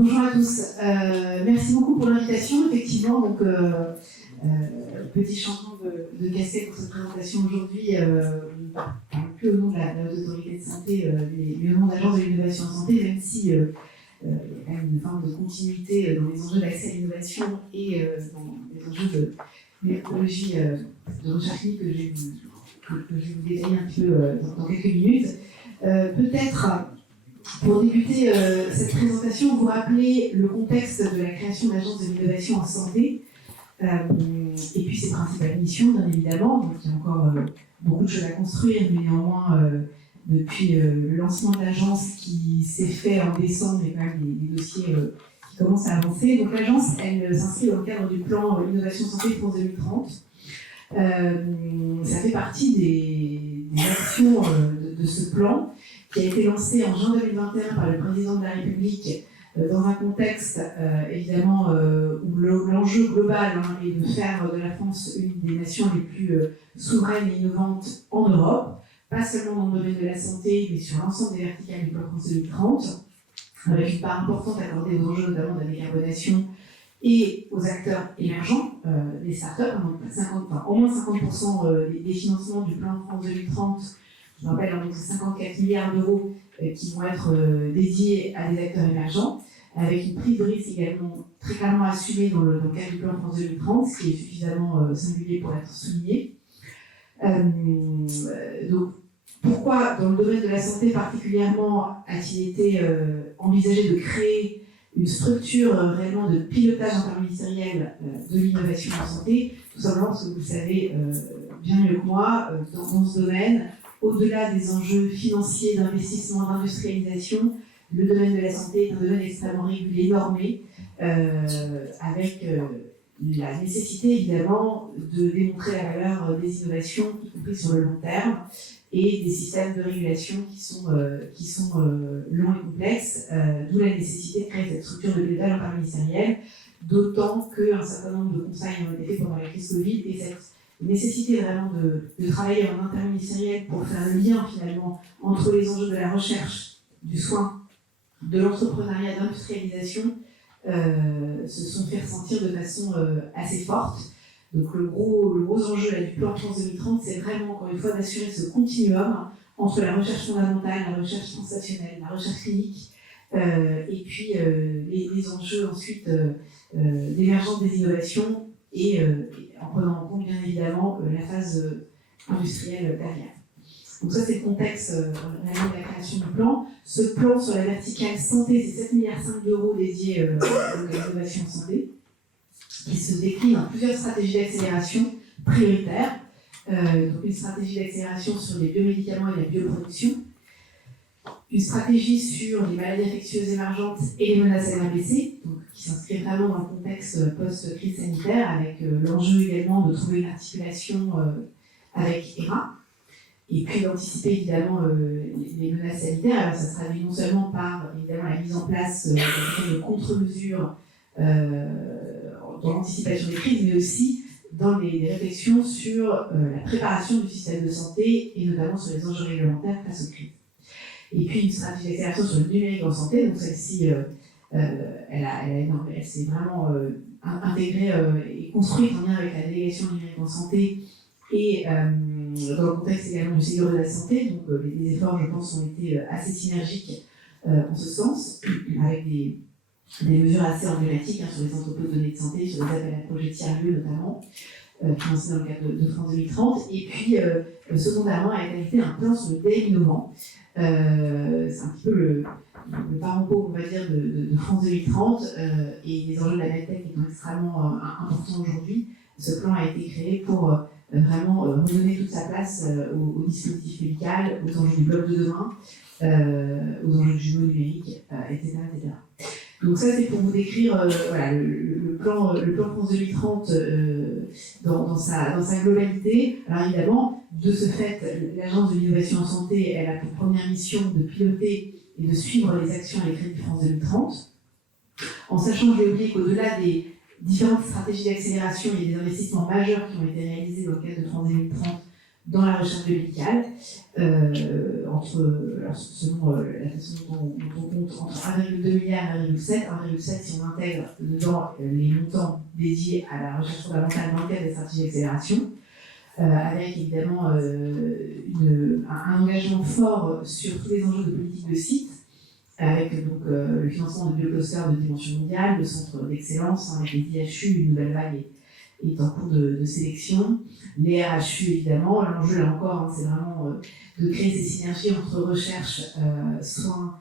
Bonjour à tous. Merci beaucoup pour l'invitation. Effectivement, donc, petit changement de casquette pour cette présentation aujourd'hui. Plus au nom de la Haute Autorité de Santé, mais au nom de l'Agence de l'innovation en santé, même si il y a quand même une forme de continuité dans les enjeux d'accès à l'innovation et dans les enjeux de méthodologie de recherche clinique que je vais vous détailler un petit peu dans quelques minutes. Peut-être, pour débuter cette présentation, vous rappeler le contexte de la création de l'Agence de l'innovation en santé, et puis ses principales missions, bien évidemment. Donc, il y a encore beaucoup de choses à construire, mais néanmoins, depuis le lancement de l'agence qui s'est fait en décembre, il y a quand même des dossiers qui commencent à avancer. Donc l'agence, elle s'inscrit dans le cadre du plan Innovation Santé France 2030. Ça fait partie des actions de ce plan qui a été lancé en juin 2021 par le président de la République dans un contexte évidemment où l'enjeu global est de faire de la France une des nations les plus souveraines et innovantes en Europe, pas seulement dans le domaine de la santé, mais sur l'ensemble des verticales du plan France 2030, avec une part importante accordée aux enjeux notamment de la décarbonation et aux acteurs émergents, les startups, au moins 50% des financements du plan France 2030. Je me rappelle, donc 54 milliards d'euros qui vont être dédiés à des acteurs émergents, avec une prise de risque également très clairement assumée dans le cadre du plan France 2030, ce qui est suffisamment singulier pour être souligné. Donc, pourquoi, dans le domaine de la santé particulièrement, a-t-il été envisagé de créer une structure réellement de pilotage interministériel de l'innovation en santé? Tout simplement parce que vous le savez bien mieux que moi, dans ce domaine, au-delà des enjeux financiers, d'investissement, d'industrialisation, le domaine de la santé est un domaine extrêmement régulé, normé, avec la nécessité évidemment de démontrer la valeur des innovations, y compris sur le long terme, et des systèmes de régulation qui sont longs et complexes, d'où la nécessité de créer cette structure de pilotage interministériel, d'autant qu'un certain nombre de conseils ont été faits pendant la crise Covid, et cette nécessité vraiment de travailler en interministériel pour faire le lien finalement entre les enjeux de la recherche, du soin, de l'entrepreneuriat, de l'industrialisation, se sont fait ressentir de façon assez forte. Donc le gros enjeu là, du plan France 2030, c'est vraiment encore une fois d'assurer ce continuum entre la recherche fondamentale, la recherche translationnelle, la recherche clinique, et puis les enjeux ensuite d'émergence des innovations et en prenant en compte bien évidemment la phase industrielle derrière. Donc ça c'est le contexte réellement de la création du plan. Ce plan sur la verticale santé, c'est 7,5 milliards d'euros dédiés à l'innovation en santé, qui se décline en plusieurs stratégies d'accélération prioritaires. Donc une stratégie d'accélération sur les biomédicaments et la bioproduction, une stratégie sur les maladies infectieuses émergentes et les menaces LRBC, donc qui s'inscrit vraiment dans le contexte post-crise sanitaire, avec l'enjeu également de trouver une articulation avec ERA, et puis d'anticiper évidemment les menaces sanitaires. Alors ça se traduit non seulement par évidemment la mise en place de contre-mesures dans l'anticipation des crises, mais aussi dans des réflexions sur la préparation du système de santé et notamment sur les enjeux réglementaires face aux crises. Et puis une stratégie d'accélération sur le numérique en santé, donc celle-ci, elle s'est vraiment intégrée et construite en lien avec la délégation numérique en santé et dans le contexte également du Ségur de la santé. Donc les efforts, je pense, ont été assez synergiques en ce sens, avec des mesures assez emblématiques sur les entrepôts de données de santé, sur les appels à projets tiers-lieux notamment, financés dans le cadre de France 2030. Et puis, secondairement, a été ajouté un plan sur le délai innovant. C'est un petit peu le parent pauvre, on va dire, de France 2030, et les enjeux de la medtech étant extrêmement importants aujourd'hui. Ce plan a été créé pour vraiment redonner toute sa place au dispositif médical, aux enjeux du bloc de demain, aux enjeux du jumeau numérique, etc., etc. Donc ça, c'est pour vous décrire voilà, le plan France 2030 dans sa globalité. Alors évidemment, de ce fait, l'Agence de l'innovation en santé, elle a pour première mission de piloter et de suivre les actions et les crédits France 2030, en sachant, je l'ai oublié, qu'au-delà des différentes stratégies d'accélération, il y a des investissements majeurs qui ont été réalisés dans le cadre de France 2030 dans la recherche médicale, selon la façon dont on compte, entre 1,2 milliard et 1,7. 1,7 si on intègre dedans les montants dédiés à la recherche fondamentale dans le cadre des stratégies d'accélération, avec évidemment un engagement fort sur tous les enjeux de politique de site, avec donc, le financement de bioclusters de dimension mondiale, le centre d'excellence, avec les IHU, une nouvelle vague est en cours de sélection. Les RHU, évidemment. L'enjeu, là encore, c'est vraiment de créer ces synergies entre recherche, soins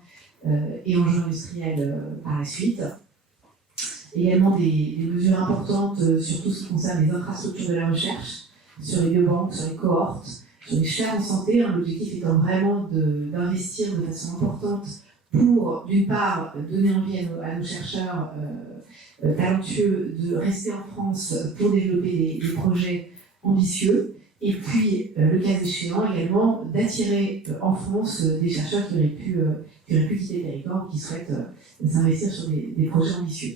et enjeux industriels par la suite. Également des mesures importantes sur tout ce qui concerne les infrastructures de la recherche, sur les biobanques, sur les cohortes, sur les chaires en santé. L'objectif étant vraiment d'investir de façon importante pour, d'une part, donner envie à nos chercheurs talentueux de rester en France pour développer des projets ambitieux, et puis, le cas échéant également, d'attirer en France des chercheurs qui auraient pu quitter le territoire ou qui souhaitent s'investir sur des projets ambitieux.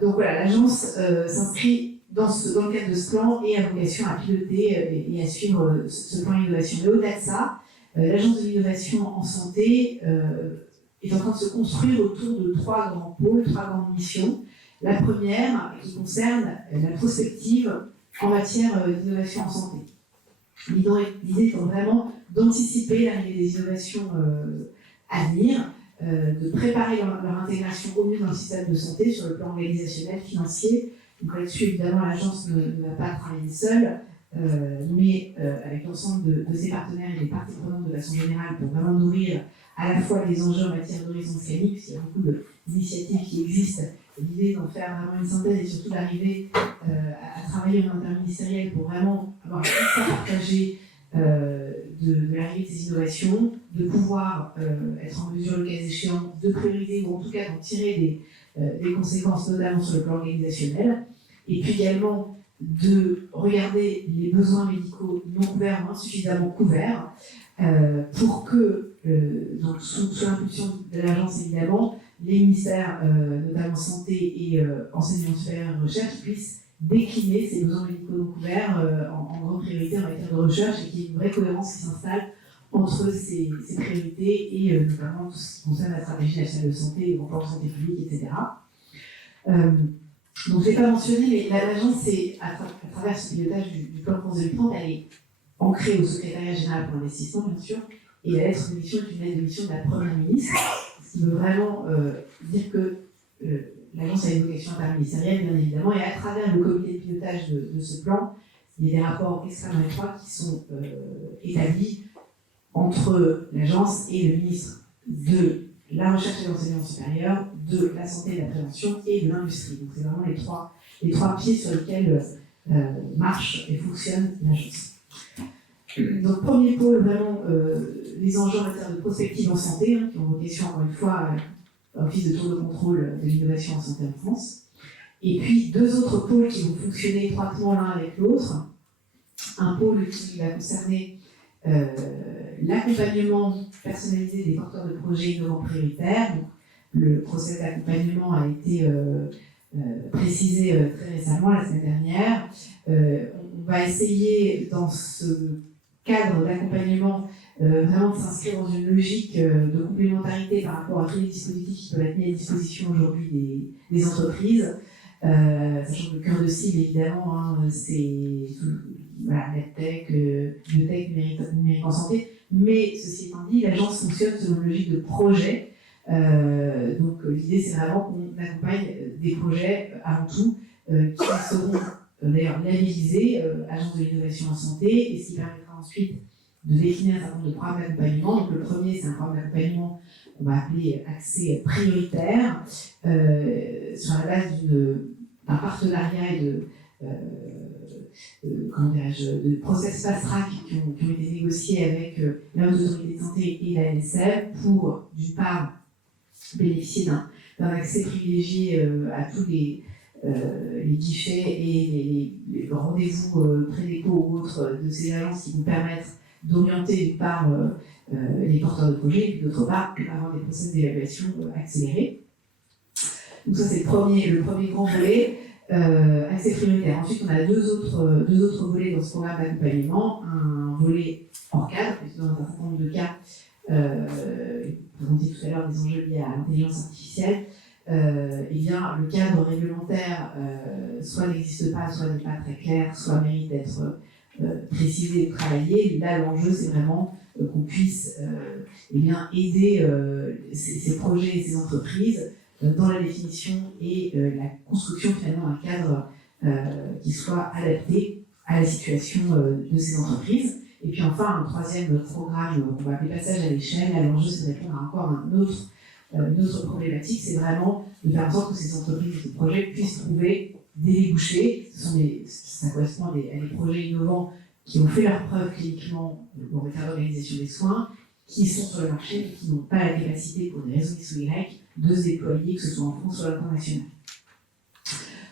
Donc voilà, l'agence s'inscrit dans le cadre de ce plan et a vocation à piloter et à suivre ce plan innovation. Mais au-delà de ça, l'agence de l'innovation en santé est en train de se construire autour de 3 grands pôles, 3 grandes missions. La première qui concerne la prospective en matière d'innovation en santé. L'idée étant vraiment d'anticiper l'arrivée des innovations à venir, de préparer leur intégration au mieux dans le système de santé sur le plan organisationnel, financier. Donc là-dessus, évidemment, l'agence ne va pas travailler seule, mais avec l'ensemble de ses partenaires et des parties prenantes de façon générale pour vraiment nourrir à la fois les enjeux en matière d'horizon scénique, parce qu'il y a beaucoup d'initiatives qui existent, l'idée d'en faire vraiment une synthèse et surtout d'arriver à travailler en interministériel pour vraiment avoir un constat partagé de l'arrivée de ces innovations, de pouvoir être en mesure, le cas échéant, de prioriser ou en tout cas d'en tirer des conséquences, notamment sur le plan organisationnel, et puis également de regarder les besoins médicaux non couverts ou insuffisamment couverts pour que, donc sous l'impulsion de l'agence évidemment, les ministères, notamment santé et enseignement supérieur et recherche, puissent décliner ces besoins médicaux non couverts en grande priorité en matière de recherche et qu'il y ait une vraie cohérence qui s'installe entre ces priorités et notamment tout ce qui concerne la stratégie nationale de santé, le rapport de santé publique, etc. Donc je ne l'ai pas mentionné, mais l'agence, à travers ce pilotage du plan France 2030, elle est ancrée au secrétariat général pour l'investissement, bien sûr, et la lettre de mission est une lettre de mission de la Première ministre, ce qui veut vraiment dire que l'agence a une vocation interministérielle, bien évidemment, et à travers le comité de pilotage de ce plan, il y a des rapports extrêmement étroits qui sont établis entre l'agence et le ministre de la recherche et l'enseignement supérieur, de la santé et de la prévention et de l'industrie. Donc c'est vraiment les trois pieds sur lesquels marche et fonctionne l'agence. Donc premier pôle, vraiment les enjeux en matière de prospective en santé, qui ont vocation encore une fois office de tour de contrôle de l'innovation en santé en France. Et puis 2 autres pôles qui vont fonctionner étroitement l'un avec l'autre. Un pôle qui va concerner l'accompagnement personnalisé des porteurs de projets innovants prioritaires. Donc, le process d'accompagnement a été précisé très récemment, la semaine dernière. On va essayer, dans ce cadre d'accompagnement, vraiment de s'inscrire dans une logique de complémentarité par rapport à tous les dispositifs qui peuvent être mis à disposition aujourd'hui des entreprises. Sachant que le cœur de cible, évidemment, c'est medtech, biotech, numérique en santé. Mais ceci étant dit, l'agence fonctionne selon une logique de projet. Donc l'idée, c'est vraiment qu'on accompagne des projets avant tout qui seront d'ailleurs labellisés agence de l'innovation en santé, et ce qui permettra ensuite de définir un certain nombre de programmes d'accompagnement. Donc le premier, c'est un programme d'accompagnement qu'on va appeler accès prioritaire, sur la base d'un partenariat et de process fast-track qui ont été négociés avec la Haute Autorité de Santé et la NSF pour, d'une part, bénéficier d'un accès privilégié à tous les guichets et les rendez-vous prédéco ou autres de ces agences qui vous permettent d'orienter, d'une part, les porteurs de projets, et puis d'autre part, avoir des process d'évaluation accélérés. Donc ça, c'est le premier grand volet. assez prioritaire. Ensuite, on a deux autres volets dans ce programme d'accompagnement. Un volet hors cadre, puisque dans un certain nombre de cas, vous dit tout à l'heure des enjeux liés à l'intelligence artificielle, eh bien, le cadre réglementaire soit n'existe pas, soit n'est pas très clair, soit mérite d'être précisé et travaillé. Là, l'enjeu, c'est vraiment qu'on puisse eh bien, aider ces projets et ces entreprises dans la définition et la construction finalement d'un cadre qui soit adapté à la situation de ces entreprises. Et puis enfin, un troisième programme qu'on va appeler passage à l'échelle. Là, l'enjeu, c'est de répondre à encore une autre problématique, c'est vraiment de faire en sorte que ces entreprises, ces projets puissent trouver des débouchés. Ça correspond à des projets innovants qui ont fait leur preuve cliniquement en matière d'organisation des soins, qui sont sur le marché et qui n'ont pas la capacité, pour des raisons X ou Y, de se déployer, que ce soit en France ou à l'international.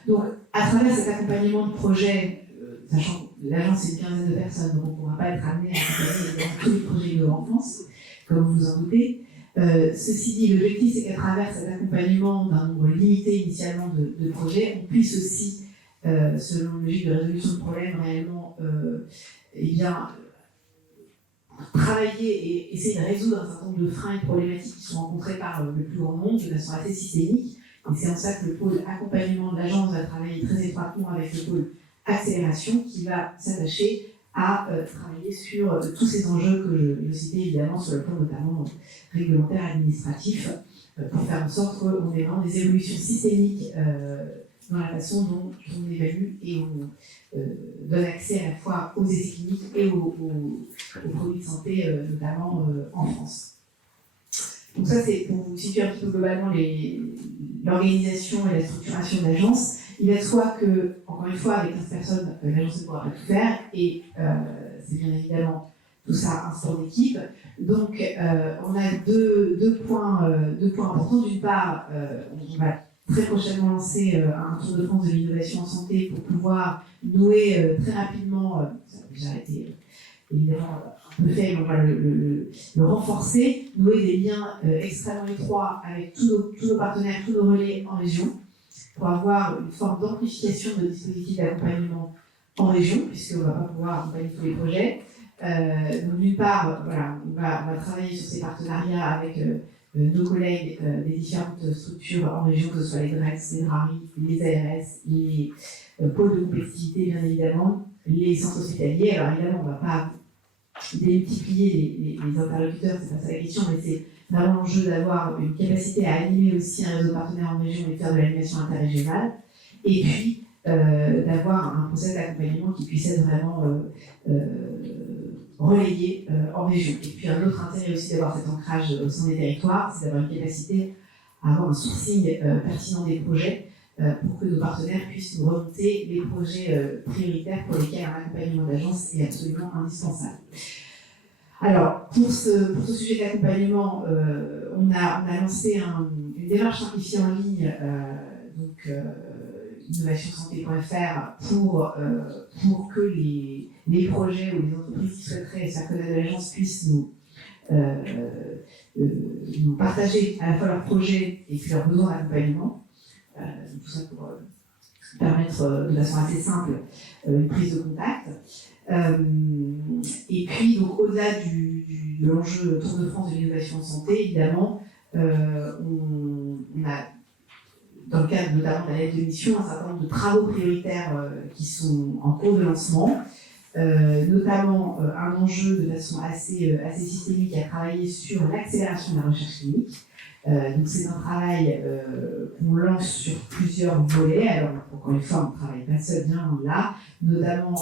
Donc, à travers cet accompagnement de projet, sachant que l'agence c'est une quinzaine de personnes, donc on ne pourra pas être amené à accompagner tous les projets innovants en France, comme vous vous en doutez. Ceci dit, l'objectif c'est qu'à travers cet accompagnement d'un nombre limité initialement de projets, on puisse aussi, selon une logique de résolution de problèmes, réellement eh bien, travailler et essayer de résoudre un certain nombre de freins et de problématiques qui sont rencontrés par le plus grand nombre de façon assez systémique. Et c'est en ça que le pôle accompagnement de l'agence va travailler très étroitement avec le pôle accélération qui va s'attacher à travailler sur tous ces enjeux que je citais évidemment sur le plan notamment réglementaire et administratif pour faire en sorte qu'on ait vraiment des évolutions systémiques dans la façon dont on évalue et on donne accès à la fois aux essais cliniques et aux produits de santé, notamment en France. Donc ça, c'est pour vous situer un petit peu globalement l'organisation et la structuration de l'agence. Il va de soi que, encore une fois, avec 15 personnes, l'agence ne pourra pas tout faire, et c'est bien évidemment tout ça un sport d'équipe. Donc, on a deux points importants. D'une part, on va très prochainement lancer un tour de France de l'innovation en santé pour pouvoir nouer très rapidement, ça a déjà été évidemment un peu fait, mais on va le renforcer, nouer des liens extrêmement étroits avec tous nos partenaires, tous nos relais en région, pour avoir une forme d'amplification de dispositifs d'accompagnement en région, puisqu'on ne va pas pouvoir accompagner tous les projets. Donc d'une part, voilà, on va travailler sur ces partenariats avec nos collègues des différentes structures en région, que ce soit les DREX, les DRARI, les ARS, les pôles de compétitivité bien évidemment, les centres hospitaliers. Alors évidemment, on ne va pas démultiplier les interlocuteurs, c'est pas ça la question, mais c'est vraiment l'enjeu d'avoir une capacité à animer aussi un réseau partenaire en région et faire de l'animation interrégionale, et puis d'avoir un process d'accompagnement qui puisse être vraiment relayé en région. Et puis un autre intérêt aussi d'avoir cet ancrage au sein des territoires, c'est d'avoir une capacité à avoir un sourcing pertinent des projets pour que nos partenaires puissent nous remonter les projets prioritaires pour lesquels un accompagnement d'agence est absolument indispensable. Alors, pour ce sujet d'accompagnement, on a lancé une démarche simplifiée en ligne, innovationsanté.fr, pour que les projets ou les entreprises qui souhaiteraient se faire connaître de l'agence puissent nous partager à la fois leurs projets et puis leurs besoins d'accompagnement. Tout ça pour permettre de façon assez simple une prise de contact. Et puis, donc, au-delà de l'enjeu Tour de France de l'innovation en santé, évidemment, on a, dans le cadre notamment de la lettre de mission, un certain nombre de travaux prioritaires qui sont en cours de lancement, notamment un enjeu de façon assez systémique à travailler sur l'accélération de la recherche clinique. Donc c'est un travail qu'on lance sur plusieurs volets. Alors encore une fois, on ne travaille pas seul, bien là, notamment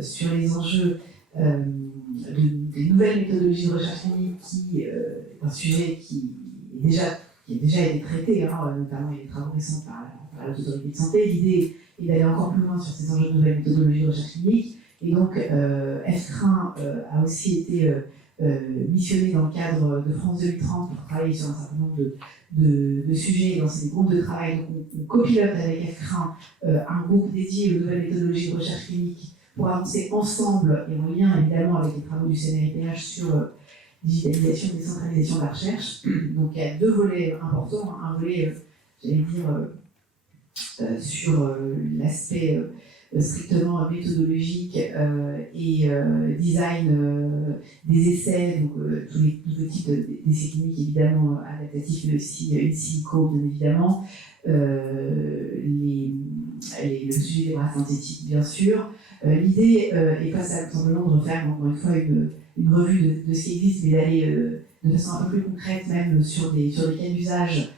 sur les enjeux des nouvelles méthodologies de recherche clinique, qui est un sujet qui a déjà été traité, notamment il y a des travaux récents par la Autorité de santé. L'idée est d'aller encore plus loin sur ces enjeux de nouvelles méthodologies de recherche clinique. Et donc FCRIN a aussi été missionné dans le cadre de France 2030 pour travailler sur un certain nombre de sujets dans ces groupes de travail. Donc on copilote avec FCRIN un groupe dédié aux nouvelles méthodologies de recherche clinique pour avancer ensemble et en lien évidemment avec les travaux du CNRIPH sur digitalisation et décentralisation de la recherche. Donc il y a deux volets importants, un volet, j'allais dire, sur l'aspect strictement méthodologique et design des essais, donc tous les nouveaux types d'essais cliniques évidemment adaptatifs, mais aussi in silico bien évidemment, le sujet des bras synthétiques bien sûr. L'idée est pas simplement de refaire encore une fois une revue de ce qui existe, mais d'aller de façon un peu plus concrète même sur des cas d'usage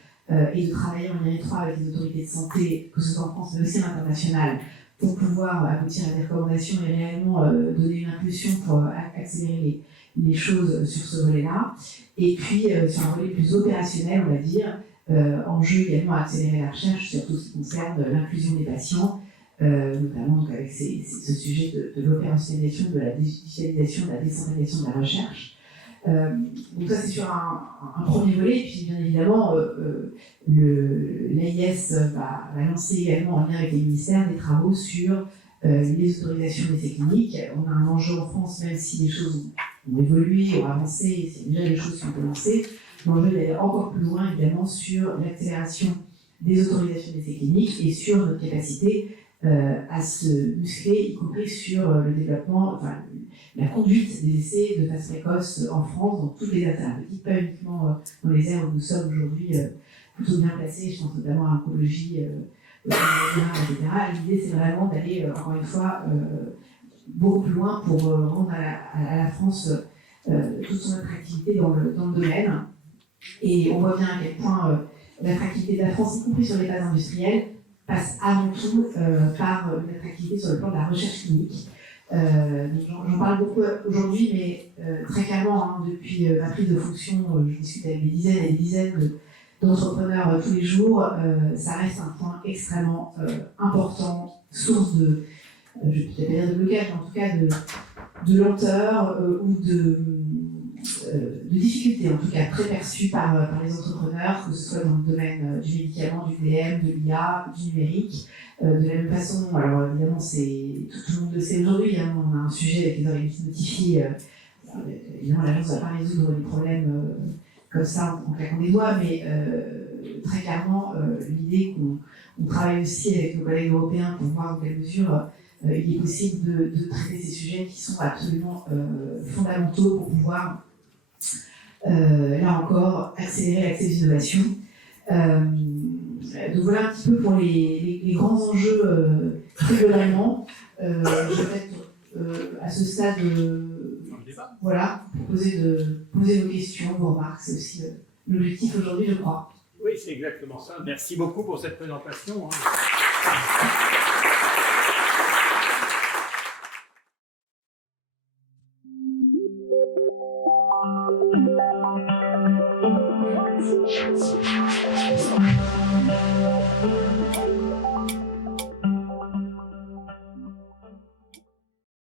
et de travailler en lien étroit avec les autorités de santé, que ce soit en France mais aussi à l'international, pour pouvoir aboutir à des recommandations et réellement donner une impulsion pour accélérer les choses sur ce volet-là. Et puis, sur un volet plus opérationnel, on va dire, enjeu également à accélérer la recherche sur tout ce qui concerne l'inclusion des patients, notamment donc avec ce sujet de l'opérationnalisation, de la digitalisation, de la décentralisation de la recherche. Donc ça c'est sur un premier volet, et puis bien évidemment l'AIS va lancer également en lien avec les ministères des travaux sur les autorisations d'essais cliniques. On a un enjeu en France, même si les choses ont évolué, ont avancé, et c'est déjà des choses qui ont commencé, l'enjeu d'aller encore plus loin évidemment sur l'accélération des autorisations d'essais cliniques et sur notre capacité à se muscler, y compris sur le développement, enfin, la conduite des essais de phase précoce en France, dans toutes les aires thérapeutiques, pas uniquement dans les aires où nous sommes aujourd'hui plutôt bien placés, je pense notamment à l'oncologie, etc. L'idée, c'est vraiment d'aller, encore une fois, beaucoup plus loin pour rendre à la France toute son attractivité dans le domaine. Et on voit bien à quel point l'attractivité de la France, y compris sur les phases industrielles, passe avant tout par une attractivité sur le plan de la recherche clinique. J'en parle beaucoup aujourd'hui, mais très clairement, hein, depuis ma prise de fonction, je discute avec des dizaines et des dizaines d'entrepreneurs tous les jours. Ça reste un point extrêmement important, source de, je ne vais peut-être pas dire de blocage, mais en tout cas de lenteur ou de difficultés, en tout cas très perçues par les entrepreneurs, que ce soit dans le domaine du médicament, du DM, de l'IA, du numérique. De la même façon, alors évidemment, tout le monde le sait aujourd'hui, hein, on a un sujet avec les organismes notifiés. Évidemment, l'agence ne va pas résoudre les problèmes comme ça en claquant des doigts, mais très clairement, l'idée qu'on travaille aussi avec nos collègues européens pour voir dans quelle mesure il est possible de traiter ces sujets qui sont absolument fondamentaux pour pouvoir, là encore, accélérer l'accès aux innovations. Donc voilà un petit peu pour les grands enjeux très globalement. Je vais peut-être à ce stade voilà, proposer de poser vos questions, vos remarques, c'est aussi l'objectif aujourd'hui, je crois. Oui, c'est exactement ça. Merci beaucoup pour cette présentation.